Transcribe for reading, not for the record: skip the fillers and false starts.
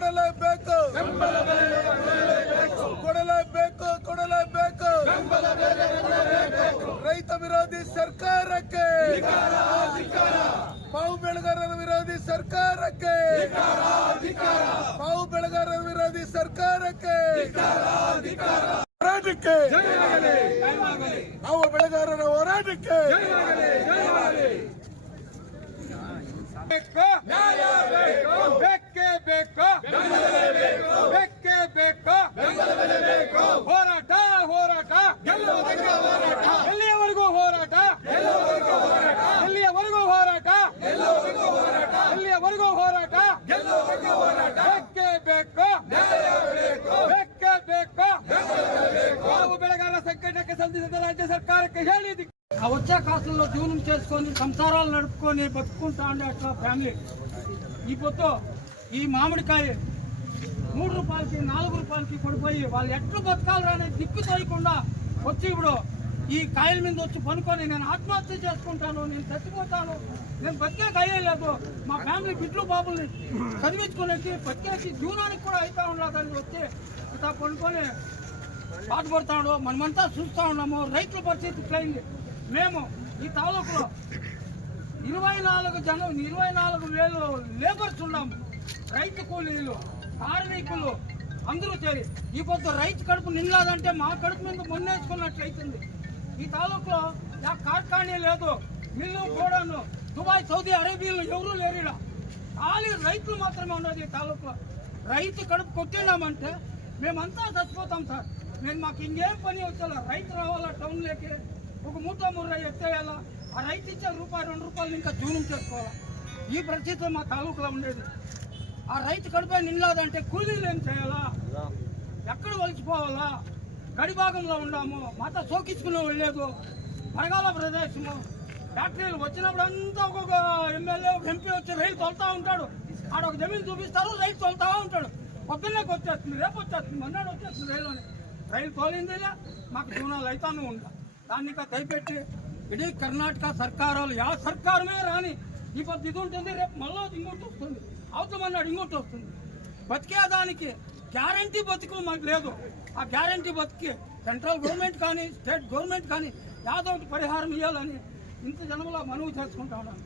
ಕೊಡಲೇಬೇಕು ರೈತ ವಿರೋಧಿ ಸರ್ಕಾರಕ್ಕೆ ಮಾವು ಬೆಳೆಗಾರರ ವಿರೋಧಿ ಸರ್ಕಾರಕ್ಕೆ ಮಾವು ಬೆಳೆಗಾರರ ವಿರೋಧಿ ಸರ್ಕಾರಕ್ಕೆ ಹೋರಾಟಕ್ಕೆ ಮಾವು ಬೆಳೆಗಾರರ ಹೋರಾಟಕ್ಕೆ ನ್ಯಾಯ ಬೇಕು, ಬೇಕೇ ಬೇಕು, ಬೇಕೇ ಬೇಕು, ಹೋರಾಟ ಹೋರಾಟ ಎಲ್ಲಿಯವರೆಗೂ ಹೋರಾಟ ಎಲ್ಲಿಯವರೆಗೂ ಹೋರಾಟ ಎಲ್ಲಿಯವರೆಗೂ ಹೋರಾಟ ಬೇಕೇ ಬೇಕು, ಬೇಕೇ ಬೇಕು, మావు ಬೆಳೆಗಾರರ సంఘటనకి సంబంధించిన రాజ్య సర్కారుకి ಹೇಳಿది ఆ వచ్చే కాసుల్లో జీవనం చేసుకొని సంసారాలు నడుపుకొని బతుకుంటా ఉండే అట్లా ఫ్యామిలీ ఈ పొత్తు ఈ మామిడికాయ 3 రూపాయలకి 4 రూపాయలకి పడిపోయి వాళ్ళు ఎట్లు బతకాలరా అనేది దిక్కు తోయకుండా వచ్చి ఇప్పుడు ఈ కాయల మీద వచ్చి పనుకొని నేను ఆత్మహత్య చేసుకుంటాను, నేను చచ్చిపోతాను, నేను బతికే అయ్యేలేదు, మా ఫ్యామిలీ బిడ్డలు బాబుల్ని చదివించుకునేసి బతికేసి జీవనానికి కూడా అవుతా ఉండదని వచ్చి ఇట్లా పనుకొని బాధపడతాడు. మనమంతా చూస్తూ ఉన్నాము. రైతుల పరిస్థితి ఇట్లయింది. మేము ఈ తాలూకులో 24,000 లేబర్స్ ఉన్నాము. రైతు కూలీలు, కార్మికులు అందరూ చేరి ఈ పొద్దు రైతు కడుపు నిండదంటే మా కడుపు మీద మొన్నేసుకున్నట్లయితుంది. ఈ తాలూకులో కార్ఖానీ లేదు, మిల్లు గోడను, దుబాయ్, సౌదీ అరేబియాలో ఎవరూ లేరు. ఖాళీ రైతులు మాత్రమే ఉన్నది ఈ తాలూకులో. రైతు కడుపు కొట్టినామంటే మేమంతా చచ్చిపోతాం సార్. మాకు ఇంకేం పని వచ్చేలా రైతు రావాలా, టౌన్లోకి ఒక మూట ముర్ర ఎత్తేయాలా, ఆ రైతు ఇచ్చే రూపాయి 2 రూపాయలు ఇంకా జీవనం చేసుకోవాలా. ఈ పరిస్థితి మా తాలూకులో ఉండేది. ఆ రైతు కడుపే నిండదంటే కూలీలు ఏం చేయాలా, ఎక్కడ వలిచిపోవాలా, గడిభాగంలో ఉన్నాము. మాతో సోకించుకునే వెళ్ళలేదు. బరగాల ప్రదేశము, ఫ్యాక్టరీలు వచ్చినప్పుడు అంతా ఒక్కొక్క ఎమ్మెల్యే ఎంపీ వచ్చి రైలు తోలుతా ఉంటాడు. ఆడ ఒక జమీన్ చూపిస్తారు, రైతు తోలుతా ఉంటాడు. పొద్దున్నేకి వచ్చేస్తుంది, రేపు వచ్చేస్తుంది, మన్నాడు వచ్చేస్తుంది రైలు తోలింది. మాకు జీవనాలు అయితాను ఉందా. దాన్ని ఇంకా దయపెట్టి ఇడీ కర్ణాటక సర్కారాలు యా సర్కారమే రాని ఈ పొద్దు ఇది ఉంటుంది, రేపు మళ్ళీ ఇంకోటి వస్తుంది, అవతమన్నాడు ఇంకోటి వస్తుంది. బతికేదానికి గ్యారంటీ బతుకు మాకు లేదు. ఆ గ్యారంటీ బతికి సెంట్రల్ గవర్నమెంట్ కానీ స్టేట్ గవర్నమెంట్ కానీ యాదో ఒకటి పరిహారం ఇవ్వాలని ఇంత జనంలో మనవి చేసుకుంటా ఉన్నాను.